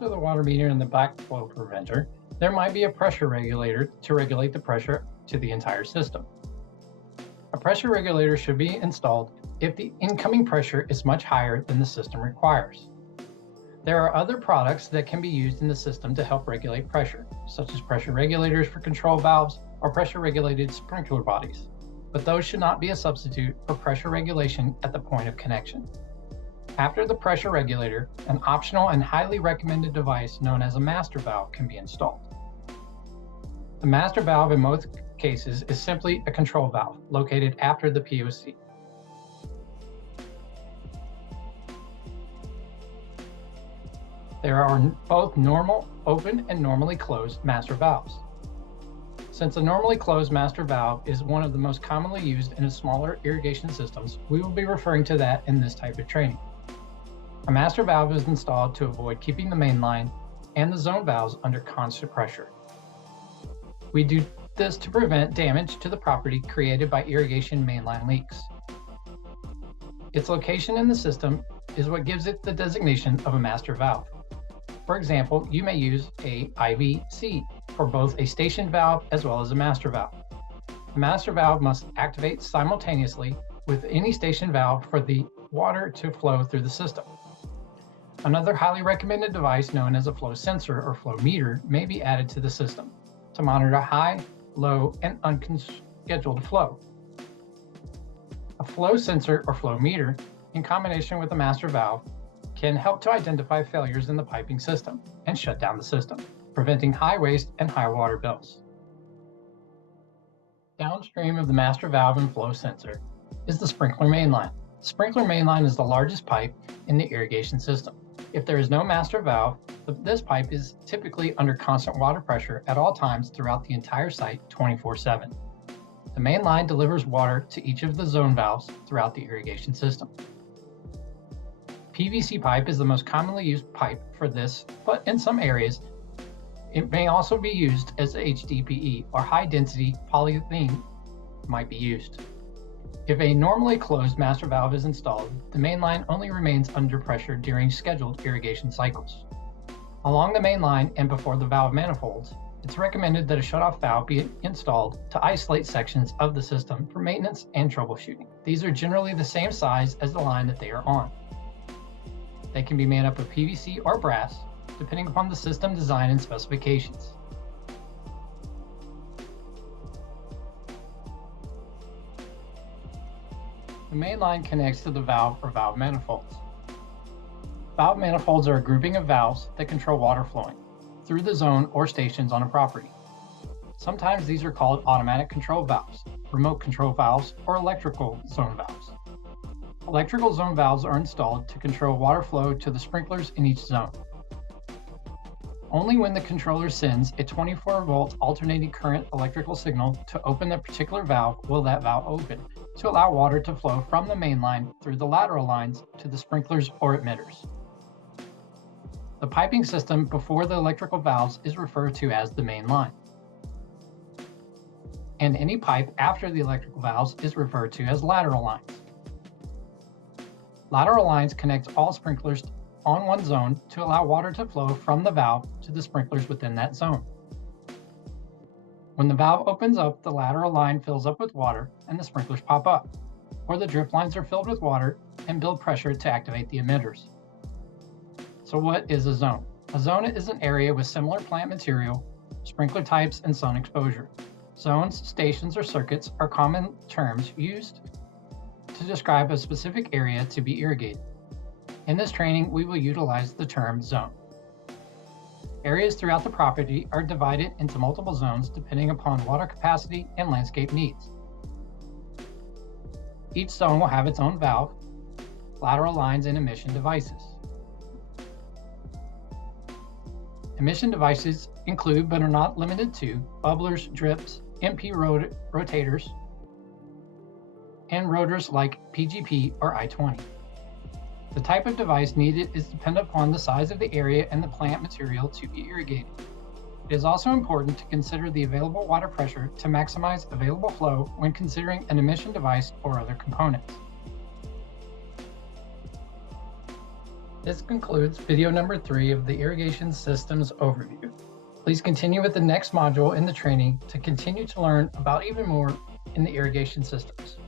After the water meter and the backflow preventer, there might be a pressure regulator to regulate the pressure to the entire system. A pressure regulator should be installed if the incoming pressure is much higher than the system requires. There are other products that can be used in the system to help regulate pressure, such as pressure regulators for control valves or pressure-regulated sprinkler bodies, but those should not be a substitute for pressure regulation at the point of connection. After the pressure regulator, an optional and highly recommended device known as a master valve can be installed. The master valve in most cases is simply a control valve located after the POC. There are both normal open and normally closed master valves. Since a normally closed master valve is one of the most commonly used in smaller irrigation systems, we will be referring to that in this type of training. A master valve is installed to avoid keeping the main line and the zone valves under constant pressure. We do this to prevent damage to the property created by irrigation mainline leaks. Its location in the system is what gives it the designation of a master valve. For example, you may use a IVC for both a station valve as well as a master valve. The master valve must activate simultaneously with any station valve for the water to flow through the system. Another highly recommended device known as a flow sensor or flow meter may be added to the system to monitor high, low, and unscheduled flow. A flow sensor or flow meter, in combination with a master valve, can help to identify failures in the piping system and shut down the system, preventing high waste and high water bills. Downstream of the master valve and flow sensor is the sprinkler mainline. The sprinkler mainline is the largest pipe in the irrigation system. If there is no master valve, this pipe is typically under constant water pressure at all times throughout the entire site 24/7. The main line delivers water to each of the zone valves throughout the irrigation system. PVC pipe is the most commonly used pipe for this, but in some areas, it may also be used as HDPE or high-density polyethylene might be used. If a normally closed master valve is installed, the main line only remains under pressure during scheduled irrigation cycles. Along the main line and before the valve manifolds, it's recommended that a shutoff valve be installed to isolate sections of the system for maintenance and troubleshooting. These are generally the same size as the line that they are on. They can be made up of PVC or brass, depending upon the system design and specifications. The main line connects to the valve or valve manifolds. Valve manifolds are a grouping of valves that control water flowing through the zone or stations on a property. Sometimes these are called automatic control valves, remote control valves, or electrical zone valves. Electrical zone valves are installed to control water flow to the sprinklers in each zone. Only when the controller sends a 24-volt alternating current electrical signal to open a particular valve will that valve open to allow water to flow from the main line through the lateral lines to the sprinklers or emitters. The piping system before the electrical valves is referred to as the main line, and any pipe after the electrical valves is referred to as lateral lines. Lateral lines connect all sprinklers on one zone to allow water to flow from the valve to the sprinklers within that zone. When the valve opens up, the lateral line fills up with water and the sprinklers pop up, or the drip lines are filled with water and build pressure to activate the emitters. So what is a zone? A zone is an area with similar plant material, sprinkler types, and sun exposure. Zones, stations, or circuits are common terms used to describe a specific area to be irrigated. In this training, we will utilize the term zone. Areas throughout the property are divided into multiple zones depending upon water capacity and landscape needs. Each zone will have its own valve, lateral lines, and emission devices. Emission devices include, but are not limited to, bubblers, drips, MP rotators, and rotors like PGP or I-20. The type of device needed is dependent upon the size of the area and the plant material to be irrigated. It is also important to consider the available water pressure to maximize available flow when considering an emission device or other components. This concludes video number 3 of the Irrigation Systems Overview. Please continue with the next module in the training to continue to learn about even more in the irrigation systems.